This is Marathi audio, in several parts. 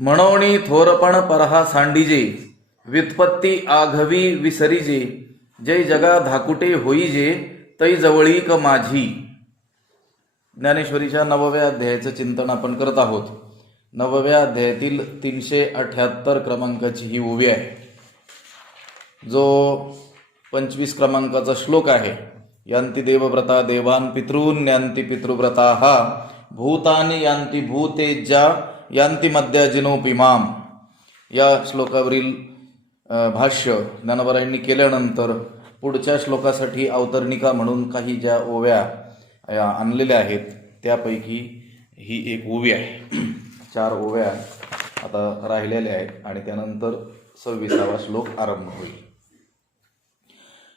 म्हणोनी थोरपण परहा सांडीजे, व्युत्पत्ती आघवी विसरीजे, जै जगा धाकुटे होईजे, तै जवळीक माझी. ज्ञानेश्वरीच्या 9व्या अध्यायाचं चिंतन आपण करत आहोत. 9व्या अध्यायातील 378 क्रमांकाची ही ओवी आहे. जो 25 क्रमांकाचा श्लोक आहे, यांती देवव्रता देवान पितॄन् यांती पितृव्रताः, भूतानि यांती भूतेज्या यांती मद्याजिनोपिमाम. या श्लोकावरील भाष्य ज्ञानोबारायांनी केल्यानंतर पुढच्या श्लोकासाठी अवतरणिका म्हणून काही ज्या ओव्या आणलेल्या आहेत त्यापैकी ही एक ओवी आहे. 4 ओव्या आता राहिलेल्या आहेत आणि त्यानंतर 26वा श्लोक आरंभ होईल.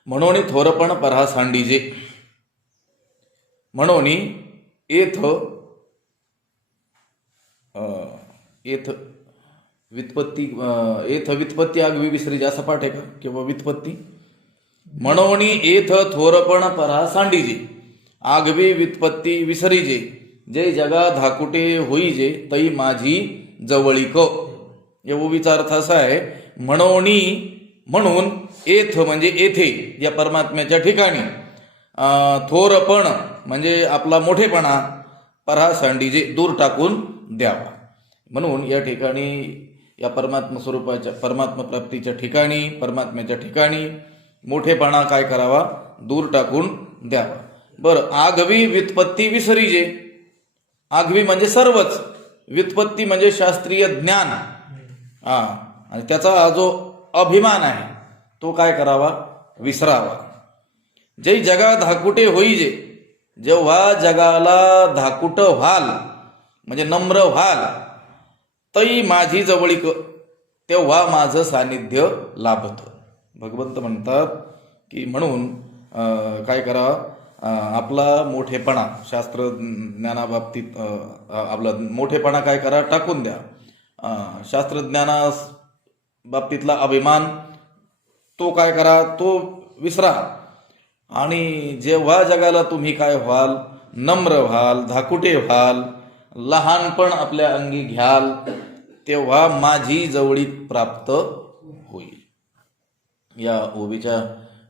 म्हणोनी थोरपण परहा सांडीजे. म्हणोनी एथ व्युत्पत्ती आगवी विसरीजे असा पाठ आहे का, किंवा व्युत्पत्ती. म्हणोनी एथ थोरपण परहा सांडीजे, आगवी व्युत्पत्ती विसरीजे, जय जगा धाकुटे होईजे, तै माझी जवळीक. या ओवीचा अर्थ असा आहे, म्हणोनी म्हणून, एथ म्हणजे येथे या परमात्म्याच्या ठिकाणी, थोरपण म्हणजे आपला मोठेपणा, परहा सांडीजे दूर टाकून द्यावा. म्हणून या ठिकाणी या परमात्मा स्वरूपाच्या परमात्मा प्राप्तीच्या ठिकाणी परमात्म्याच्या ठिकाणी मोठेपणा काय करावा, दूर टाकून द्यावा. बरं, आगवी व्युत्पत्ती विसरीजे. आगवी म्हणजे सर्वच, व्युत्पत्ती म्हणजे शास्त्रीय ज्ञान, आणि त्याचा जो अभिमान आहे तो काय करावा, विसरावा. जै जगा धाकुटे होईजे, जेव्हा जगाला धाकुट व्हाल म्हणजे नम्र व्हाल, तै माझी जवळीक, तेव्हा माझं सानिध्य लाभतं. भगवंत म्हणतात की म्हणून काय करावं, आपला मोठेपणा शास्त्र ज्ञानाबाबतीत आपला मोठेपणा काय करा, टाकून द्या. शास्त्रज्ञाना बाबतीतला अभिमान तो काय करा, तो विसरा. आणि जेव्हा जगाला तुम्ही काय व्हाल, नम्र व्हाल, धाकुटे व्हाल, लहानपण आपल्या अंगी घ्याल, तेव्हा माझी जवळीक प्राप्त होईल. या ओवीच्या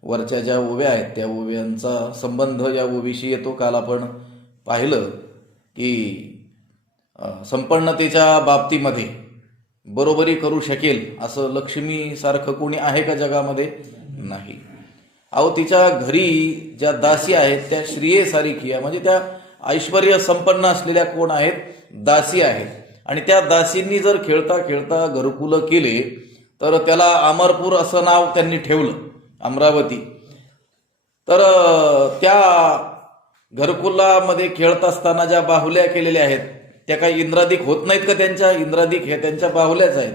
वरच्या ज्या ओव्या आहेत त्या ओव्यांचा संबंध या ओवीशी येतो. काल आपण पाहिलं की संपन्नतेच्या बाबतीमध्ये बरोबरी करू शकेल असं लक्ष्मीसारखं कोणी आहे का जगामध्ये? नाही. अहो, तिच्या घरी ज्या दासी आहेत त्या श्रियेसारखी म्हणजे त्या ऐश्वर्य संपन्न असलेल्या कोण आहेत, दासी आहेत. आणि त्या दासींनी जर खेळता खेळता घरकुल केले तर त्याला अमरपूर असं नाव त्यांनी ठेवलं, अमरावती. तर त्या घरकुलामध्ये खेळत असताना ज्या बाहुल्या केलेल्या आहेत त्या काही इंद्रादिक होत नाहीत का त्यांच्या? इंद्रादिक हे त्यांच्या बाहुल्याच आहेत.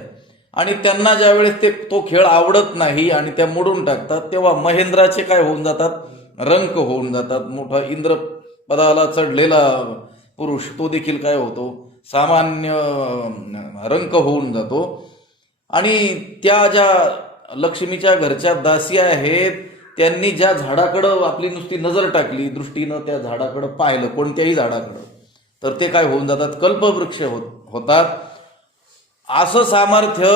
आणि त्यांना ज्यावेळेस तो खेळ आवडत नाही आणि त्या मोडून टाकतात, तेव्हा महेंद्राचे काय होऊन जातात, रंक होऊन जातात. मोठा इंद्र पदाला चढलेला पुरुष तो देखील काय होतो, सामान्य रंक होऊन जातो. आणि त्या ज्या लक्ष्मीच्या घरच्या दासी आहेत त्यांनी ज्या झाडाकडं आपली नुसती नजर टाकली, दृष्टीनं त्या झाडाकडं पाहिलं, कोणत्याही झाडाकडं, तर ते काय होऊन जातात, कल्पवृक्ष होतात. असं सामर्थ्य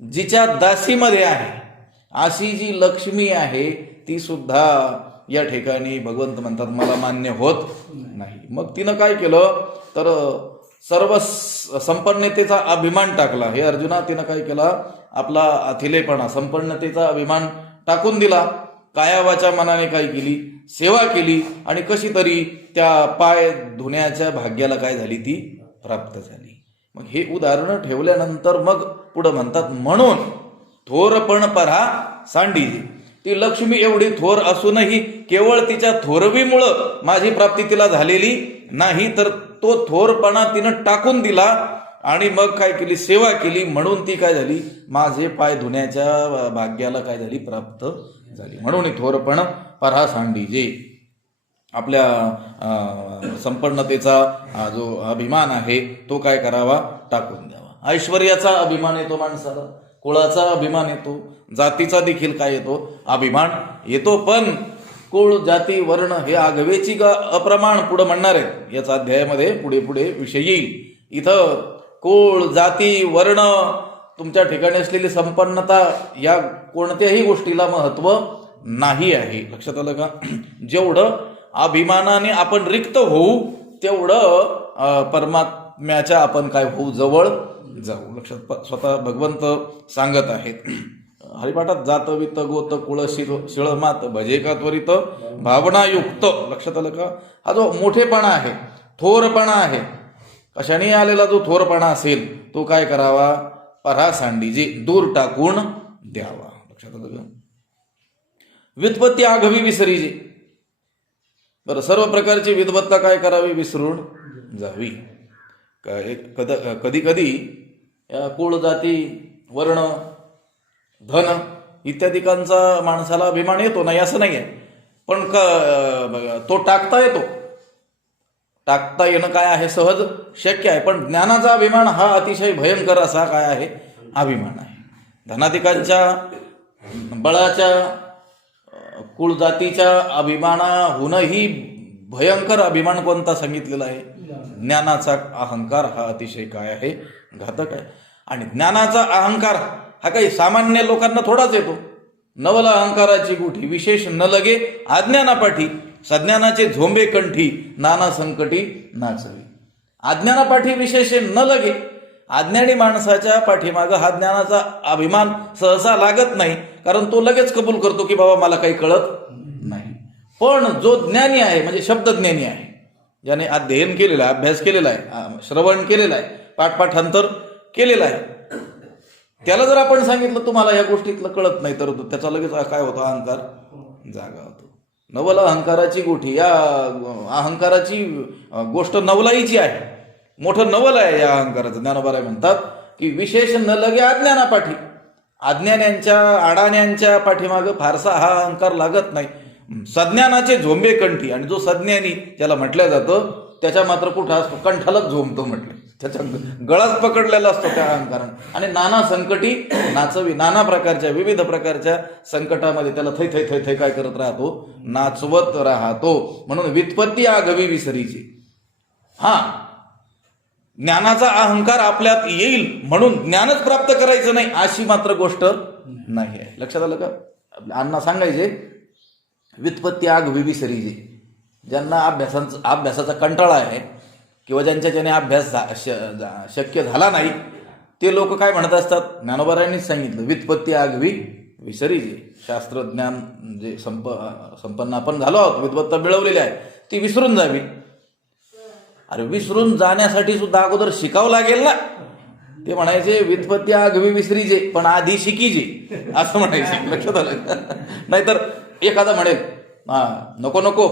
जिच्या दासीमध्ये आहे, अशी जी लक्ष्मी आहे ती सुद्धा या ठिकाणी भगवंत म्हणतात मला मान्य होत नाही. मग तिनं काय केलं तर सर्व संपन्नतेचा अभिमान टाकला. हे अर्जुना, तिनं काय केला, आपला अथिलेपणा संपन्नतेचा अभिमान टाकून दिला. काया वाचा मनाने काय केली, सेवा केली, आणि कशी तरी त्या पाय धुण्याच्या भाग्याला काय झाली, ती प्राप्त झाली. मग हे उदाहरण ठेवल्यानंतर मग पुढे म्हणतात, म्हणून थोरपण परहा सांडीजे. ती लक्ष्मी एवढी थोर असूनही केवळ तिच्या थोरवीमुळं माझी प्राप्ती तिला झालेली नाही, तर तो थोरपणा तिनं टाकून दिला आणि मग काय केली, सेवा केली, म्हणून ती काय झाली, माझे पाय धुण्याच्या भाग्याला काय झाली, प्राप्त झाली. म्हणून थोरपण परहा सांडीजे. आपल्या संपन्नतेचा जो अभिमान आहे तो काय करावा, टाकून द्यावा. ऐश्वर्याचा अभिमान येतो माणसाला, कुळाचा अभिमान येतो, जातीचा देखील काय येतो, अभिमान येतो. पण कुळ, जाती, वर्ण हे आगवेची अप्रमाण पुढे म्हणणार आहेत. याचा अध्यायामध्ये पुढे पुढे विषय येईल. इथं कुळ, जाती, वर्ण, तुमच्या ठिकाणी असलेली संपन्नता, या कोणत्याही गोष्टीला महत्व नाही आहे. लक्षात आलं का? जेवढं अभिमानाने आपण रिक्त होऊ तेवढं परमात्म्याच्या आपण काय होऊ, जवळ जाऊ. लक्षात स्वतः भगवंत सांगत आहेत हरिपाठात, जात वित्त गोत कुळ शिळमात भजे का त्वरित भावनायुक्त. लक्षात आलं का? हा जो मोठेपणा आहे, थोरपणा आहे, कशाने आलेला जो थोरपणा असेल तो काय करावा, परासांडीजी दूर टाकून द्यावा. लक्षात आलं का? व्युत्पत्ती आघवी विसरीजी. बरं, सर्व प्रकारची विद्वत्ता काय करावी, विसरून जावी. कधी कधी कुळ, जाती, वर्ण, धन इत्यादिकांचा माणसाला अभिमान येतो, नाही असं नाही आहे, पण तो टाकता येतो. टाकता येणं काय आहे, सहज शक्य आहे. पण ज्ञानाचा अभिमान हा अतिशय भयंकर असा काय आहे, अभिमान आहे. धनाधिकांच्या बळाच्या, कुळ जातीच्या अभिमानाहूनही भयंकर अभिमान कोणता सांगितलेला आहे, ज्ञानाचा अहंकार. हा अतिशय काय आहे, घातक आहे. आणि ज्ञानाचा अहंकार हा काही सामान्य लोकांना थोडाच येतो. नवल अहंकाराची गुठी विशेष न लगे अज्ञानापाठी, सज्ञानाचे झोंबे कंठी नाना संकटी नाचवी. अज्ञानापाठी विशेष न लगे, अज्ञानी माणसाच्या पाठीमागं हा ज्ञानाचा अभिमान सहसा लागत नाही, कारण तो लगेच कबूल करतो की बाबा मला काही कळत नाही. पण जो ज्ञानी आहे, म्हणजे शब्दज्ञानी आहे, ज्याने अध्ययन केलेलं आहे, अभ्यास केलेला आहे, श्रवण केलेलं आहे, पाठपाठांतर केलेलं आहे, त्याला जर आपण सांगितलं तुम्हाला या गोष्टीतलं कळत नाही, तर त्याचा लगेच काय होतो, अहंकार जागा होतो. नवल अहंकाराची गोठी, या अहंकाराची गोष्ट नवलाईची आहे, मोठं नवल आहे या अहंकाराचं. ज्ञानोबा म्हणतात की विशेष न लगे अज्ञानापाठी, अज्ञान्यांच्या अडाण्यांच्या पाठीमागं फारसा हा अहंकार लागत नाही. सज्ञानाचे झोंबे कंठी, आणि जो सज्ञानी ज्याला म्हटलं जातं त्याच्या मात्र कुठं असतो, कंठालाच झोंबतो म्हटलं, त्याच्या गळाच पकडलेला असतो त्या अहंकारानं. आणि नाना संकटी नाचवी, नाना प्रकारच्या विविध प्रकारच्या संकटामध्ये त्याला थै थै थै थै काय करत राहतो, नाचवत राहतो. म्हणून व्युत्पत्ती आघवी विसरीची. हा, ज्ञानाचा अहंकार आपल्यात येईल म्हणून ज्ञानच प्राप्त करायचं नाही अशी मात्र गोष्ट नाही आहे. लक्षात आलं का? अण्णा सांगायचे व्युत्पत्ती आघवी विसरीची. ज्यांना अभ्यासाचा कंटाळा आहे किंवा ज्यांच्याने अभ्यास शक्य झाला नाही, ते लोक काय म्हणत असतात, ज्ञानोबारायांनीच सांगितलं व्युत्पत्ती आघवी विसरीची. शास्त्रज्ञान जे संपन्न आपण झालो आहोत, विद्वत्ता मिळवलेली आहे, ती विसरून जावी. अरे विसरून जाण्यासाठी सुद्धा अगोदर शिकावं लागेल ना. ते म्हणायचे व्युत्पत्ती आघवी विसरीजे, पण आधी शिकीजे, असं म्हणायचे. लक्षात आलं? नाहीतर एखादा म्हणेल नको नको,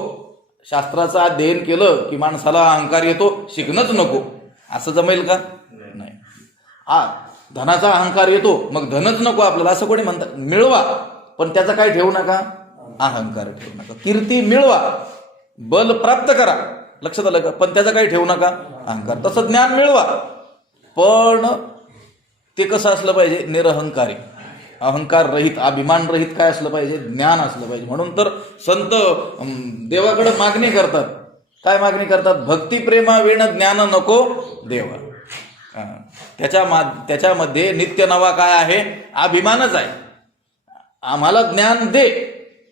शास्त्राचं अध्ययन केलं की माणसाला अहंकार येतो, शिकणंच नको, असं जमेल का? नाही. धनाचा अहंकार येतो, मग धनच नको आपल्याला, असं कोणी म्हणतात. मिळवा, पण त्याचा काय ठेवू नका, अहंकार ठेवू नका. कीर्ती मिळवा, बल प्राप्त करा, लक्षात आलं का, पण त्याचा काही ठेवू नका, अहंकार. तसं ज्ञान मिळवा, पण ते कसं असलं पाहिजे, निरहंकारी, अहंकार रहित, अभिमान रहित काय असलं पाहिजे, ज्ञान असलं पाहिजे. म्हणून तर संत देवाकडे मागणी करतात. काय मागणी करतात? भक्ती प्रेमा विण ज्ञान नको देवा. त्याच्यामध्ये नित्य नवा काय आहे, अभिमानच आहे. आम्हाला ज्ञान दे,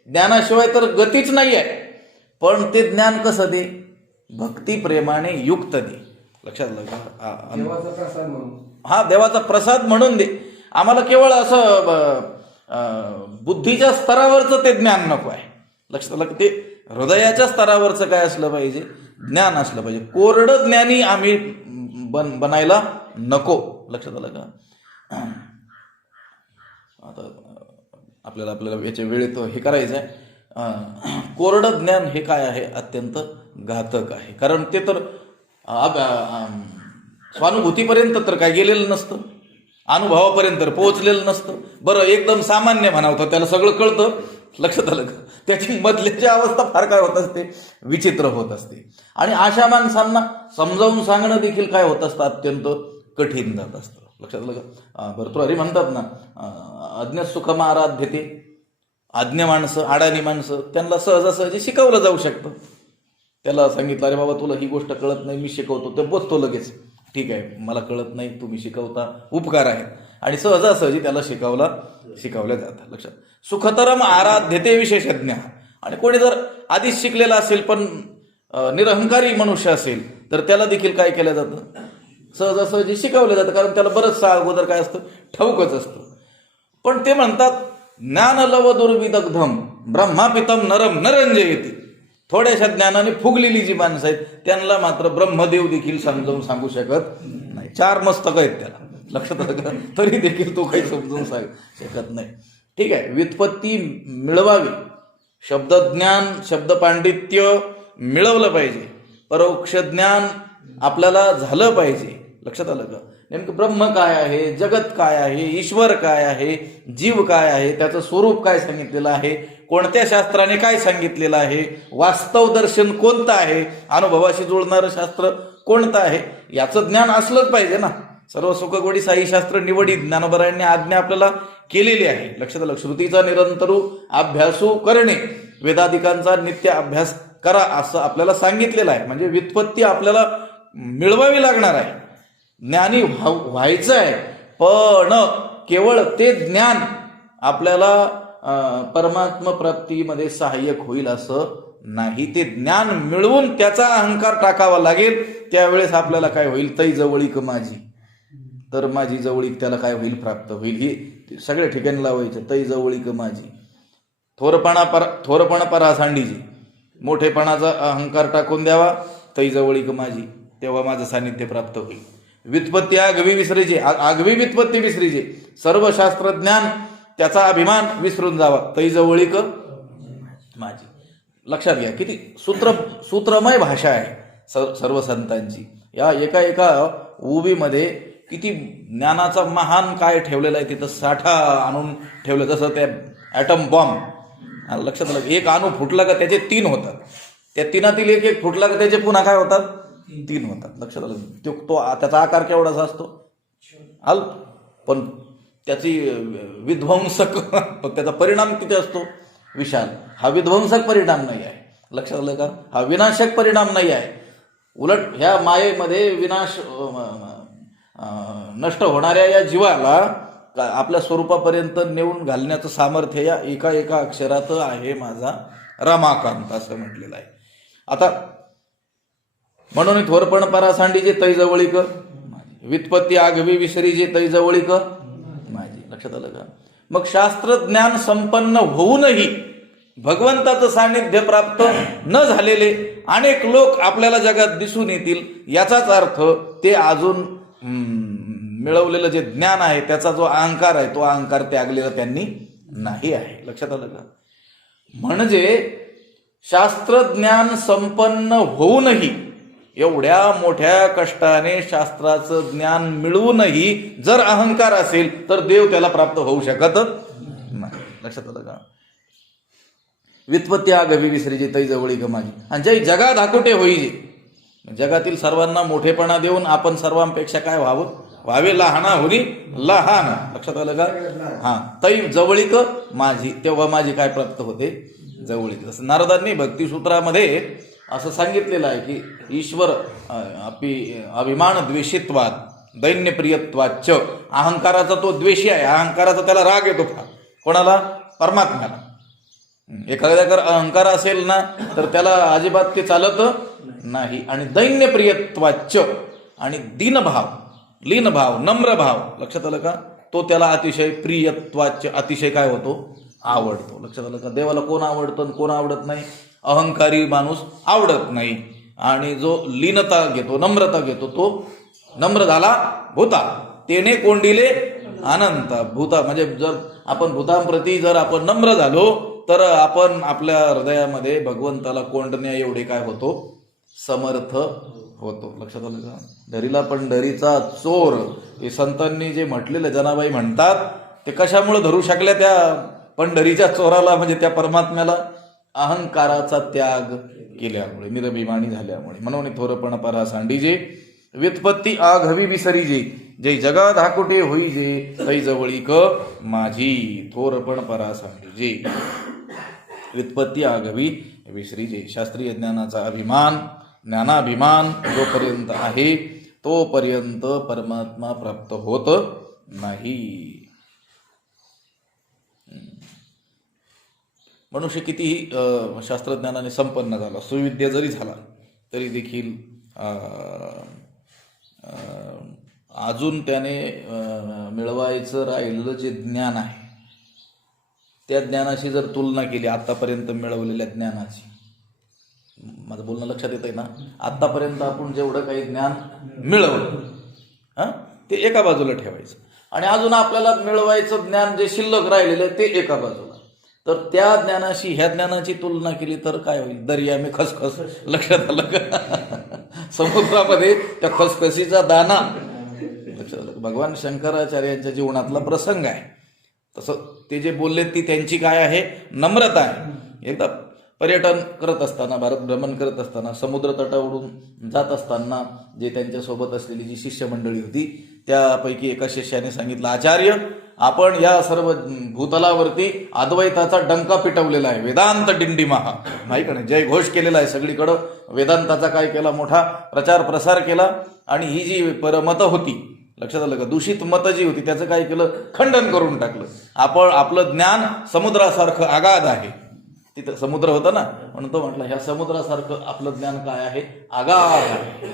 ज्ञानाशिवाय तर गतीच नाही आहे. पण ते ज्ञान कसं दे, भक्ती प्रेमाने युक्त दे. लक्षात आलं का? देवाचा प्रसाद म्हणून. हा, देवाचा प्रसाद म्हणून दे. आम्हाला केवळ असं बुद्धीच्या स्तरावरचं ते ज्ञान नको आहे. लक्षात आलं, ते हृदयाच्या स्तरावरचं काय असलं पाहिजे, ज्ञान असलं पाहिजे. कोरडं ज्ञानी आम्ही बनायला नको. लक्षात आलं का? आता आपल्याला याच्या वेळेत हे करायचं आहे. कोरडं ज्ञान हे काय आहे, अत्यंत घातक आहे. कारण ते तर स्वानुभूतीपर्यंत तर काय गेलेलं नसतं, अनुभवापर्यंत पोहोचलेलं नसतं. बरं, एकदम सामान्य म्हणावं त्याला सगळं कळतं. लक्षात आलं का? त्याची मधल्याची अवस्था फार काय होत असते, विचित्र होत असते. आणि अशा माणसांना समजावून सांगणं देखील काय होत असतं, अत्यंत कठीण जात असतं. लक्षात आलं का? भर्तृहरी म्हणतात ना, अज्ञ सुखम आराध्यते. अज्ञ माणसं, अडाणी माणसं, त्यांना सहजासहजी शिकवलं जाऊ शकतं. त्याला सांगितलं, अरे बाबा तुला ही गोष्ट कळत नाही, मी शिकवतो, ते बसतो लगेच. ठीक आहे, मला कळत नाही, तुम्ही शिकवता, उपकार आहेत, आणि सहजासहजी त्याला शिकवल्या जातात. लक्षात. सुखतरम आराध्यते विशेषज्ञ. आणि कोणी जर आधीच शिकलेला असेल पण निरहंकारी मनुष्य असेल तर त्याला देखील काय केलं जातं, सहजासहजी शिकवलं जातं, कारण त्याला बरंचसं अगोदर काय असतं, ठाऊकच असतं. पण ते म्हणतात ज्ञानलव दुर्विदग्धम ब्रह्मापितम नरम नरंजयती. थोड्याशा ज्ञानाने फुगलेली जी माणसं आहेत त्यांना मात्र ब्रह्मदेव देखील समजावून सांगू शकत नाही. 4 मस्तक आहेत त्याला, लक्षात आलं का, तरी देखील तो काही समजून सांगू शकत नाही. ठीक आहे, व्युत्पत्ती मिळवावी, शब्दज्ञान शब्द पांडित्य मिळवलं पाहिजे, परोक्ष ज्ञान आपल्याला झालं पाहिजे. लक्षात आलं का. नेमकं ब्रह्म काय आहे, जगत काय आहे, ईश्वर काय आहे, जीव काय आहे, त्याचं स्वरूप काय सांगितलेलं आहे, कोणत्या शास्त्राने काय सांगितलेलं आहे, वास्तव दर्शन कोणतं आहे, अनुभवाशी जुळणारं शास्त्र कोणतं आहे, याचं ज्ञान असलंच पाहिजे ना. सर्व सुखगोडी साई शास्त्र निवडी ज्ञानोबरायांनी आज्ञा आपल्याला केलेली आहे. लक्षात आलं. श्रुतीचा निरंतरू अभ्यासू करणे, वेदाधिकांचा नित्य अभ्यास करा असं आपल्याला सांगितलेलं आहे. म्हणजे व्युत्पत्ती आपल्याला मिळवावी लागणार आहे, ज्ञानी व्हायचं आहे. पण केवळ ते ज्ञान आपल्याला परमात्म प्राप्तीमध्ये सहाय्यक होईल असं नाही. ते ज्ञान मिळवून त्याचा अहंकार टाकावा लागेल. त्यावेळेस आपल्याला काय होईल, तै जवळीक माझी, तर माझी जवळीक त्याला काय होईल, प्राप्त होईल. ही सगळ्या ठिकाणी लावायचं, तै जवळीक माझी. थोरपणा परा सांडीजी, मोठेपणाचा अहंकार टाकून द्यावा, तै जवळीक माझी, तेव्हा माझं सानिध्य प्राप्त होईल. व्युत्पत्ती आगवी विसरीजे, आगवी व्युत्पत्ती विसरीजे, सर्व शास्त्रज्ञान त्याचा अभिमान विसरून जावा, तै जवळीक माझी. लक्षात घ्या, किती सूत्रमय भाषा आहे सर्व संतांची. या एका उभीमध्ये किती ज्ञानाचा महान काय ठेवलेला आहे, तिथं साठा आणून ठेवलं. जसं त्या ॲटम बॉम्ब, लक्षात आलं, एक अणू फुटला का त्याचे 3 होतात, त्या 3 एक फुटला का त्याचे पुन्हा काय होतात, 3 होतात. लक्षात आलं. तो त्याचा आकार केवढाचा असतो, अल्प, पण त्याची विध्वंसक, पण त्याचा परिणाम किती असतो, विशाल. हा विध्वंसक परिणाम नाही आहे. लक्षात आलं का. हा विनाशक परिणाम नाही आहे. उलट ह्या मायेमध्ये नष्ट होणाऱ्या या जीवाला आपल्या स्वरूपापर्यंत नेऊन घालण्याचं सामर्थ्य या एका अक्षरात आहे माझा रमाकांत, असं म्हटलेलं आहे. आता म्हणून थोरपण परासांडी जे तै जवळीक माझी, व्युत्पत्ती आगवी विसरी जे तै जवळीक माझी. लक्षात आलं का. मग शास्त्रज्ञान संपन्न होऊनही भगवंताचं सान्निध्य प्राप्त न झालेले अनेक लोक आपल्याला जगात दिसून येतील. याचाच अर्थ ते अजून मिळवलेलं जे ज्ञान आहे त्याचा जो अहंकार आहे तो अहंकार त्यागलेला त्यांनी नाही आहे. लक्षात आलं का. म्हणजे शास्त्रज्ञान संपन्न होऊनही, एवढ्या मोठ्या कष्टाने शास्त्राचं ज्ञान मिळवूनही जर अहंकार असेल तर देव त्याला प्राप्त होऊ शकत नाही. लक्षात आलं का. व्युत्पत्ती आगवी विसरीजे तै जवळीक माझी, आणि जय जगा धाकुटे होईजे, जगातील सर्वांना मोठेपणा देऊन आपण सर्वांपेक्षा काय व्हावे लहाना होरी लहान. लक्षात आलं का. हा, तै जवळीक माझी, तेव्हा माझी काय प्राप्त होते, जवळीक. जसं नारदांनी भक्तिसूत्रामध्ये असं सांगितलेलं आहे की ईश्वर अभिमान द्वेषित्वाद दैन्यप्रियत्वाच, अहंकाराचा तो द्वेषी आहे, अहंकाराचा त्याला राग येतो. कोणाला, परमात्म्याला. एखाद्याकडे अहंकार असेल ना तर त्याला अजिबात ते चालत नाही. आणि दैन्यप्रियत्वाच, आणि दीनभाव, लीनभाव, नम्रभाव, लक्षात आलं का, तो त्याला अतिशय प्रियत्वाच, अतिशय काय होतो, आवडतो. लक्षात आलं का. देवाला कोण आवडतं कोण आवडत नाही, अहंकारी माणूस आवडत नाही. आणि जो लीनता घेतो, नम्रता घेतो, तो नम्र झाला भूता, तेने कोंडिले अनंत. भूता म्हणजे जर आपण भूतांप्रती जर आपण नम्र झालो तर आपण आपल्या हृदयामध्ये भगवंताला कोंडण्या एवढे काय होतो, समर्थ होतो. लक्षात आलं का. डरीला पंढरीचा चोर, हे संतांनी जे म्हटलेलं, जनाबाई म्हणतात, ते कशामुळे धरू शकल्या त्या पंढरीच्या चोराला, म्हणजे त्या परमात्म्याला अहंकाराचा त्याग केल्यामुळे, निरभिमानी झाल्यामुळे. म्हणून थोरपण परा सांडीजे, व्युत्पत्ती आघवी विसरीजे, जय जगा धाकुटे होईजे तै जवळीक माझी. थोरपण परा सांडीजे, व्युत्पत्ती आघवी विसरीजे. शास्त्रीय ज्ञानाचा अभिमान, ज्ञानाभिमान जोपर्यंत आहे तोपर्यंत परमात्मा प्राप्त होत नाही. मनुष्य कितीही शास्त्रज्ञानाने संपन्न झाला, सुविद्य जरी झाला, तरी देखील अजून त्याने मिळवायचं राहिलेलं जे ज्ञान आहे, त्या ज्ञानाशी जर तुलना केली आत्तापर्यंत मिळवलेल्या ज्ञानाची, माझं बोलणं लक्षात येतंय ना, आत्तापर्यंत आपण जेवढं काही ज्ञान मिळवलं ते एका बाजूला ठेवायचं आणि अजून आपल्याला मिळवायचं ज्ञान जे शिल्लक राहिलेलं ते एका बाजूला. तर त्या ज्ञानाशी ह्या ज्ञानाची तुलना केली तर काय होईल? दर्या में खसखस. लक्षात आलं का? समुद्रामध्ये त्या खसखसीचा दाना. लक्षात आलं? भगवान शंकराचार्यांच्या जीवनातला प्रसंग आहे. तसं ते जे बोलले ती त्यांची काय आहे? नम्रता आहे. एकदा पर्यटन करत असताना, भारत भ्रमण करत असताना, समुद्र तटावरून जात असताना जे त्यांच्यासोबत असलेली जी शिष्य मंडळी होती, त्यापैकी एका शिष्याने सांगितलं, आचार्य, आपण या सर्व भूतलावरती अद्वैताचा डंका पिटवलेला आहे, वेदांत डिंडिमहा, माहिती नाही, जय घोष केलेला आहे सगळीकडं. वेदांताचा काय केला? मोठा प्रचार प्रसार केला. आणि ही जी परमतं होती, लक्षात आलं का, दूषित मतं जी होती त्याचं काय केलं? खंडन करून टाकलं. आपलं ज्ञान समुद्रासारखं अगाध आहे. तिथं समुद्र होता ना, म्हणून तो म्हटला ह्या समुद्रासारखं आपलं ज्ञान काय आहे? अगाध आहे.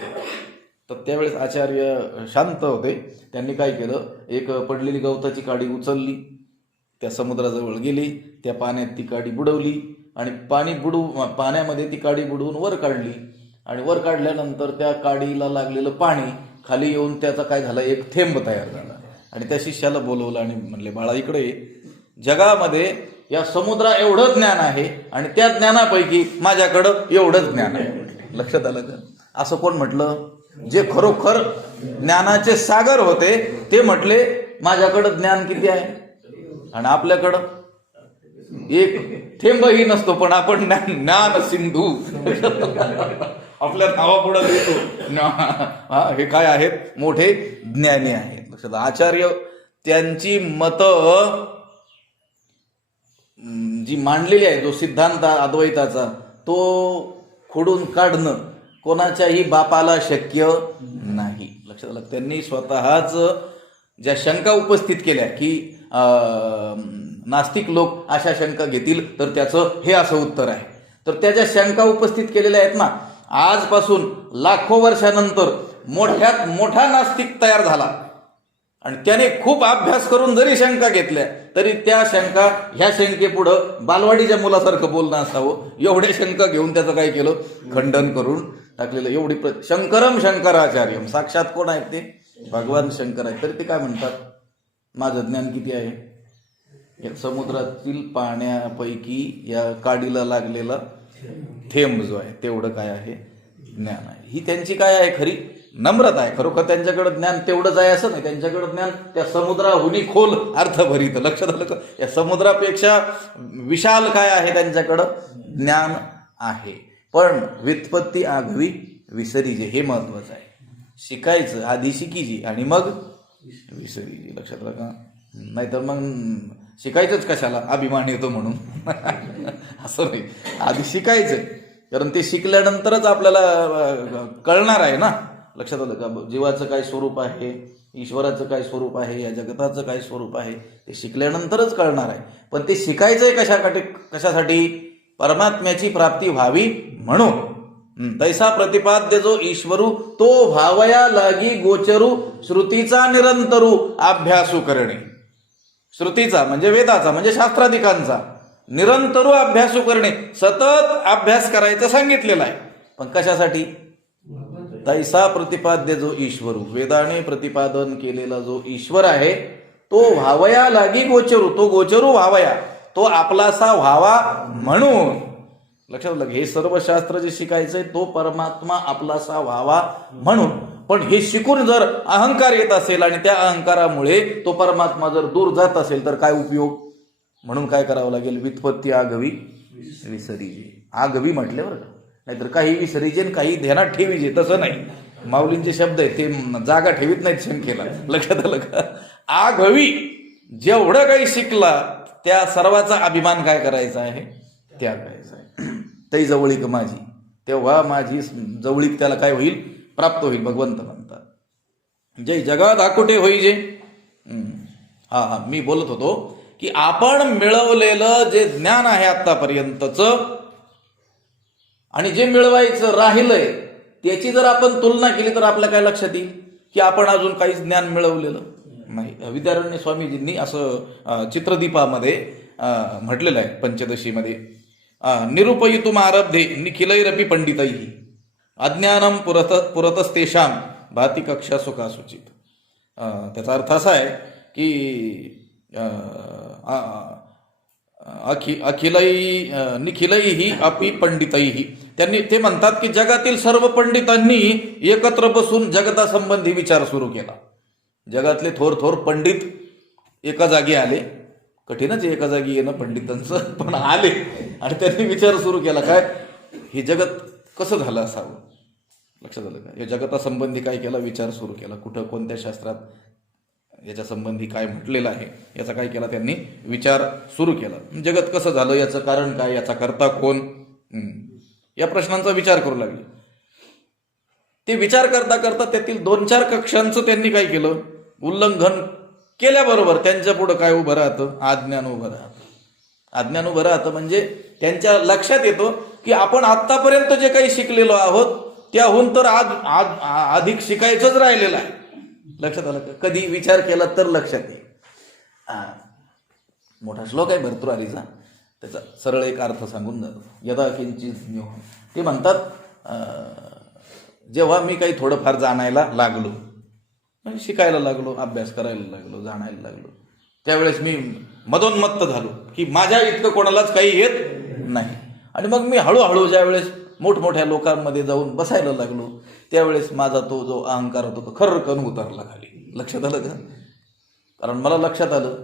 तर त्यावेळेस आचार्य शांत होते. त्यांनी काय केलं? एक पडलेली गवताची काडी उचलली, त्या समुद्राजवळ गेली, त्या पाण्यात ती काडी बुडवली आणि पाण्यामध्ये ती काडी बुडवून वर काढली. आणि वर काढल्यानंतर त्या काडीला लागलेलं पाणी खाली येऊन त्याचा काय झाला? एक थेंब तयार झाला. आणि त्या शिष्याला बोलवलं आणि म्हणले, बाळा इकडे, जगामध्ये या समुद्रा एवढं ज्ञान आहे आणि त्या ज्ञानापैकी माझ्याकडं एवढंच ज्ञान आहे. लक्षात आलं का? असं कोण म्हटलं? जे खरोखर ज्ञानाचे सागर होते ते म्हटले, माझ्याकडं ज्ञान किती आहे आणि आपल्याकडं एक थेंबही नसतो, पण आपण ज्ञान सिंधू आपल्या नावापुढं देतो. हे काय आहेत? मोठे ज्ञानी आहेत. लक्षात. आचार्य त्यांची मतं जी मांडलेली आहे, जो सिद्धांत अद्वैताचा, तो खोडून काढणं कोणाच्याही बापाला शक्य नाही. लक्षात आलं? त्यांनी स्वतःच ज्या शंका उपस्थित केल्या की नास्तिक लोक अशा शंका घेतील तर त्याचं हे असं उत्तर आहे, तर त्या ज्या शंका उपस्थित केलेल्या आहेत ना, आजपासून लाखो वर्षानंतर मोठ्यात मोठा नास्तिक तयार झाला आणि त्याने खूप अभ्यास करून जरी शंका घेतल्या तरी त्या शंका ह्या शंकेपुढं बालवाडीच्या मुलासारखं बोलणं असावं, एवढ्या शंका घेऊन त्याचं काय केलं? खंडन करून टाकलेलं. एवढी शंकरम शंकराचार्यम, साक्षात कोण आहेत ते? भगवान शंकर आहेत. तरी ते काय म्हणतात? माझं ज्ञान किती आहे? या समुद्रातील पाण्यापैकी या काडीला लागलेला थेंब जो आहे तेवढं काय आहे? ज्ञान आहे. ही त्यांची काय आहे? खरी नम्रता आहे. खरोखर त्यांच्याकडे ज्ञान तेवढंच आहे असं नाही, त्यांच्याकडे ज्ञान त्या समुद्राहुनी खोल अर्थभरित. लक्षात आलं का? या समुद्रापेक्षा विशाल काय आहे? त्यांच्याकडं ज्ञान आहे. पण व्युत्पत्ती आघवी विसरीजे, हे महत्वाचं आहे. शिकायचं आधी शिकीजी आणि मग विसरीजे. लक्षात आलं का? नाहीतर मग शिकायचंच कशाला? अभिमान येतो म्हणून असं नाही, आधी शिकायचं, कारण ते शिकल्यानंतरच आपल्याला कळणार आहे ना. लक्षात आलं का? जीवाचं काय स्वरूप आहे, ईश्वराचं काय स्वरूप आहे, या जगताचं काय स्वरूप आहे, ते शिकल्यानंतरच कळणार आहे. पण ते शिकायचंय कशासाठी? परमात्म्याची प्राप्ती व्हावी म्हणून. तैसा प्रतिपाद्य जो ईश्वरू तो भावया लागी गोचरू, श्रुतीचा निरंतरू अभ्यासू करणे. श्रुतीचा म्हणजे वेदाचा म्हणजे शास्त्राधिकांचा निरंतरू अभ्यासू करणे, सतत अभ्यास करायचं सांगितलेलं आहे. पण कशासाठी? तैसा प्रतिपाद्य जो ईश्वरू, वेदाने प्रतिपादन केलेला जो ईश्वर आहे तो व्हावया लागी गोचरू, तो गोचरू व्हावया, तो आपलासा व्हावा म्हणून. लक्षात आलं? हे सर्व शास्त्र जे शिकायचंय तो परमात्मा आपलासा व्हावा म्हणून. पण हे शिकून जर अहंकार येत असेल आणि त्या अहंकारामुळे तो परमात्मा जर दूर जात असेल तर काय उपयोग? म्हणून काय करावं लागेल? व्युत्पत्ती आगवी विसरीजे. आगवी म्हटल्यावर का? नाहीतर काही विसरीजे काही ध्यानात ठेवीजे, तसं नाही. माऊलींचे शब्द आहेत ते जागा ठेवीत नाहीत शंकेला. लक्षात आलं का? आगवी, जेवढं काही शिकला त्या सर्वाचा अभिमान काय करायचा आहे? त्याग करायचा आहे. तै जवळीक माझी, तेव्हा माझी जवळीक त्याला काय होईल? प्राप्त होईल. भगवंत म्हणतात जय जगा दाकुटे होई जे. हा मी बोलत होतो की आपण मिळवलेलं जे ज्ञान आहे आतापर्यंतचं आणि जे मिळवायचं राहिलंय त्याची जर आपण तुलना केली तर आपल्या काय लक्षात येईल की आपण अजून काहीच ज्ञान मिळवलेलं नाही. विद्यारण्य स्वामीजींनी असं चित्रदीपामध्ये म्हटलेलं आहे पंचदशीमध्ये, निरुपयुतुम आरब्धे निखिलैरपी पंडितैहि अज्ञानम पुरतस्तेषाम भाती कक्षा सुखासुचित. त्याचा अर्थ असा आहे की निखिलैहि अपि पंडितैहि, त्यांनी ते म्हणतात की जगातील सर्व पंडितांनी एकत्र बसून जगतासंबंधी विचार सुरू केला. जगातले थोर थोर पंडित एका जागी आले, कठीणच एका जागी येणं पंडितांचं, पण आले आणि त्यांनी विचार सुरू केला काय हे जगत कसं झालं असावं. लक्षात आलं का? या जगतासंबंधी काय केला, विचार सुरू केला. कुठं कोणत्या शास्त्रात याच्या संबंधी काय म्हटलेलं आहे याचा काय केला त्यांनी विचार सुरू केला. जगत कसं झालं, याचं कारण काय, याचा करता कोण, या प्रश्नांचा विचार करू लागले. ते विचार करता करता त्यातील 2-4 कक्षांचं त्यांनी काय केलं, उल्लंघन केल्याबरोबर त्यांच्या पुढं काय उभं राहतं, अज्ञान उभं राहतं. अज्ञान उभं राहतं म्हणजे त्यांच्या लक्षात येतो की आपण आतापर्यंत जे काही शिकलेलो आहोत त्याहून तर आज अधिक शिकायचंच राहिलेलं आहे. लक्षात आलं का? कधी विचार केला तर लक्षात येईल. मोठा श्लोक आहे भर्तृहरीचा, त्याचा सरळ एक अर्थ सांगून जातो. यदा किंचित ज्ञो, ते म्हणतात जेव्हा मी काही थोडंफार जाणायला लागलो, म्हणजे शिकायला लागलो, अभ्यास करायला लागलो, जाणायला लागलो, त्यावेळेस मी मदोन्मत्त झालो की माझ्या इतकं कोणालाच काही येत नाही. आणि मग मी हळूहळू ज्यावेळेस मोठमोठ्या लोकांमध्ये जाऊन बसायला लागलो त्यावेळेस माझा तो जो अहंकार होता तो खर्रकन उतरला खाली. लक्षात आलं का? कारण मला लक्षात आलं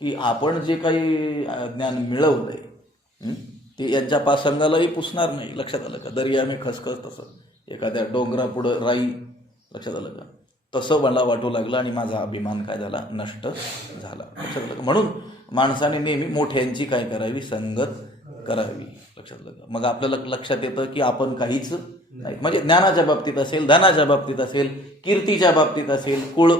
की आपण जे काही ज्ञान मिळवलंय ते यांच्या पासंगालाही पुसणार नाही. लक्षात आलं का? दर्या में खसखस, तसं एखाद्या डोंगरापुढं राई. लक्षात आलं का? तसं मला वाटू लागलं आणि माझा अभिमान काय झाला, नष्ट झाला. लक्षात आलं का? म्हणून माणसाने नेहमी मोठ्यांची काय करावी, संगत करावी. लक्षात आलं का? मग आपल्याला लक्षात येतं की आपण काहीच नाही, म्हणजे ज्ञानाच्या बाबतीत असेल, धनाच्या बाबतीत असेल, कीर्तीच्या बाबतीत असेल, कुळ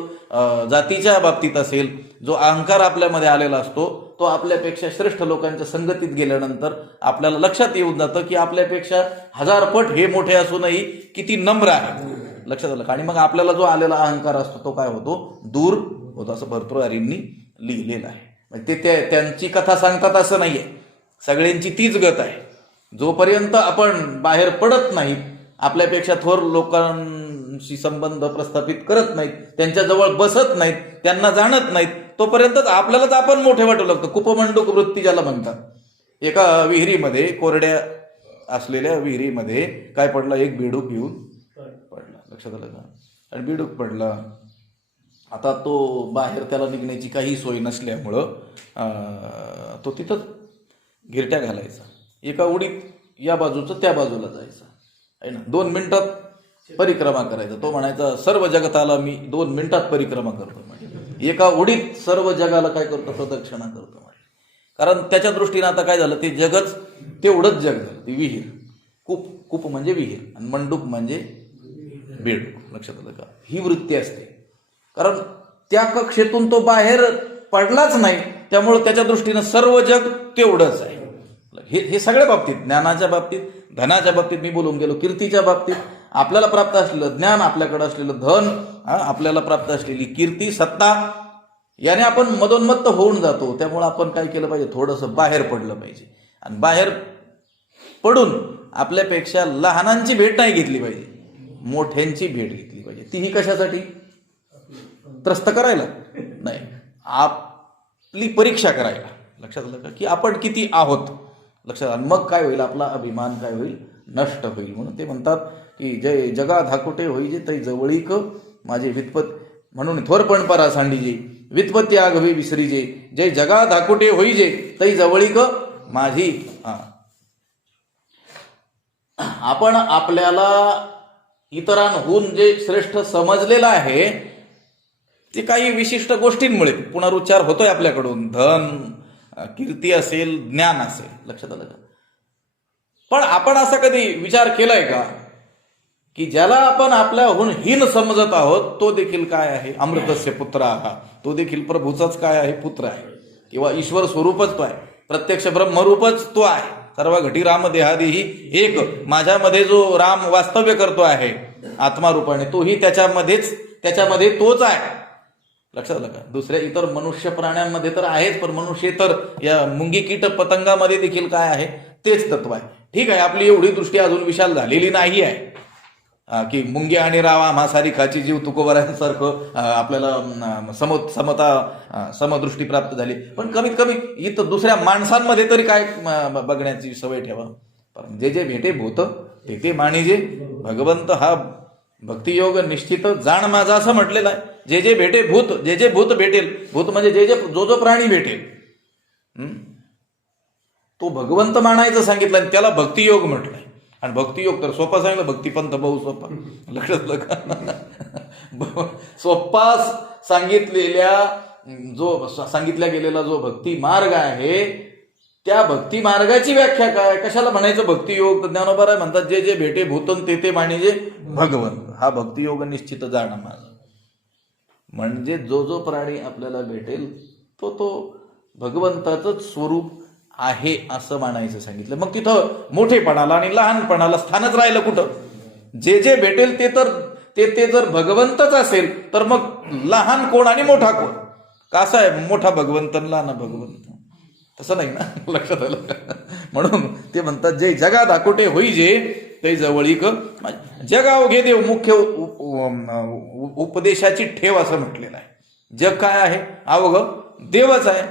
जातीच्या बाबतीत असेल, जो अहंकार आपल्यामध्ये आलेला असतो तो आपल्यापेक्षा श्रेष्ठ लोकांच्या संगतीत गेल्यानंतर आपल्याला लक्षात येऊन जातं की आपल्यापेक्षा 1000 पट हे मोठे असूनही किती नम्र आहेत. लक्षात आलं का? आणि मग आपल्याला जो आलेला अहंकार असतो तो काय होतो, दूर होतो. असं भर्तृहरींनी लिहिलेलं आहे. म्हणजे ते त्यांची कथा सांगतात असं नाहीये, सगळ्यांची तीच गत आहे. जोपर्यंत आपण बाहेर पडत नाहीत, आपल्यापेक्षा थोर लोकांशी संबंध प्रस्थापित करत नाहीत, त्यांच्याजवळ बसत नाहीत, त्यांना जाणत नाहीत, तोपर्यंतच आपल्यालाच आपण मोठे वाटू लागतं. कुपमंडूक वृत्ती ज्याला म्हणतात. एका विहिरीमध्ये, कोरड्या असलेल्या विहिरीमध्ये काय पडला, एक बेडूक येऊन पडला. लक्षात आलं का? आणि बेडूक पडला. आता तो बाहेर त्याला निघण्याची काही सोय नसल्यामुळं तो तिथंच गिरट्या घालायचा. एका उडीत या बाजूचं त्या बाजूला जायचं आहे ना, 2 मिनिटात परिक्रमा करायचा. तो म्हणायचा सर्व जगताला मी 2 मिनिटात परिक्रमा करतो. म्हणजे एका उडीत सर्व जगाला काय करतो, प्रदक्षिणा करतो. कारण त्याच्या दृष्टीनं आता काय झालं, ते जगच तेवढंच जग झालं. ती विहीर, कूप म्हणजे विहीर आणि मंडूक म्हणजे बेडूक. लक्षात आलं का? ही वृत्ती असते. कारण त्या कक्षेतून तो बाहेर पडलाच नाही, त्यामुळे त्याच्या दृष्टीनं सर्व जग तेवढंच आहे. हे सगळ्या बाबतीत, ज्ञानाच्या बाबतीत, धनाच्या बाबतीत मी बोलून गेलो, कीर्तीच्या बाबतीत, आपल्याला प्राप्त असलेलं ज्ञान, आपल्याकडे असलेलं धन, आपल्याला प्राप्त असलेली कीर्ती, सत्ता, याने आपण मदोन्मत्त होऊन जातो. त्यामुळे आपण काय केलं पाहिजे, थोडंसं बाहेर पडलं पाहिजे. आणि बाहेर पडून आपल्यापेक्षा लहानांची भेट नाही घेतली पाहिजे, मोठ्यांची भेट घेतली पाहिजे. तीही कशासाठी, त्रस्त करायला नाही, आपली परीक्षा करायला. लक्षात आलं का? की आपण किती आहोत. लक्षात आलं? मग काय होईल, आपला अभिमान काय होईल, नष्ट होईल. म्हणून ते म्हणतात की जय जगा धाकुटे होईजे तै जवळीक माझे वित्पत, म्हणून थोरपण परा सांडीजे वित्पत्ती आगवी विसरीजे, जय जगा धाकुटे होईजे तै जवळीक माझी. आपण आपल्याला इतरांहून जे श्रेष्ठ समजलेलं आहे ते काही विशिष्ट गोष्टींमुळे पुनरुच्चार होतोय आपल्याकडून, धन, कीर्ती असेल, ज्ञान असेल. लक्षात आलं का? पण आपण असा कधी विचार केलाय का की ज्याला आपण आपल्याहून हीन समजत आहोत तो देखील काय आहे, अमृतस्य पुत्र हा, तो देखील प्रभूचाच काय आहे, पुत्र आहे किंवा ईश्वर स्वरूपच तो आहे, प्रत्यक्ष ब्रह्मरूपच तो आहे. सर्व घटी राम देहादेही एक, माझ्यामध्ये जो राम वास्तव्य करतो आहे आत्मारूपाने, तोही त्याच्यामध्ये तोच आहे. लक्षात आलं का? दुसऱ्या इतर मनुष्य प्राण्यांमध्ये तर आहेच, पण मनुष्य तर या मुंगी कीट पतंगामध्ये देखील काय आहे, तेच तत्व आहे. ठीक आहे, आपली एवढी दृष्टी अजून विशाल झालेली नाही आहे की मुंगी आणि रावा म्हासारी खाची जीव तुकोबऱ्यांसारखं आपल्याला समदृष्टी प्राप्त झाली. पण कमीत कमी इथं दुसऱ्या माणसांमध्ये तरी काय बघण्याची सवय ठेवा. जे जे भेटे भूत ते ते मानिजे, भगवंत हा भक्तियोग निश्चित जाण माझा असं म्हटलेलं आहे. जे जे भेटे भूत, जे जे भूत भेटेल, भूत म्हणजे जो प्राणी भेटेल तो भगवंत मानायचं सांगितलं आणि त्याला भक्तियोग म्हटलंय. आणि भक्तियोग तर सोपा सांगितलं, भक्तिपंथ बहु सोपा. लक्षात का? सोपा सांगितल्या गेलेला जो भक्ती मार्ग आहे, त्या भक्ती मार्गाची व्याख्या काय, कशाला म्हणायचं भक्तियोग? तर ज्ञानोबा म्हणतात जे जे भेटे भूतन ते ते मानिजे भगवंत, हा भक्तियोग निश्चित जाणं माझं. म्हणजे जो प्राणी आपल्याला भेटेल तो भगवंताचंच स्वरूप आहे असं मानायचं सांगितलं. मग तिथं मोठेपणाला आणि लहानपणाला स्थानच राहिलं कुठं? जे जे भेटेल ते जर भगवंतच असेल तर मग लहान कोण आणि मोठा कोण? कसं आहे, मोठा भगवंत लहान भगवंत? तसं नाही ना. लक्षात आलं? म्हणून ते म्हणतात जे जगा दाखोटे होई जे ते जवळीक जगाव घे देव, मुख्य उपदेशाची ठेव असं म्हटलेलं आहे. जग काय आहे? अवघ देवच आहे.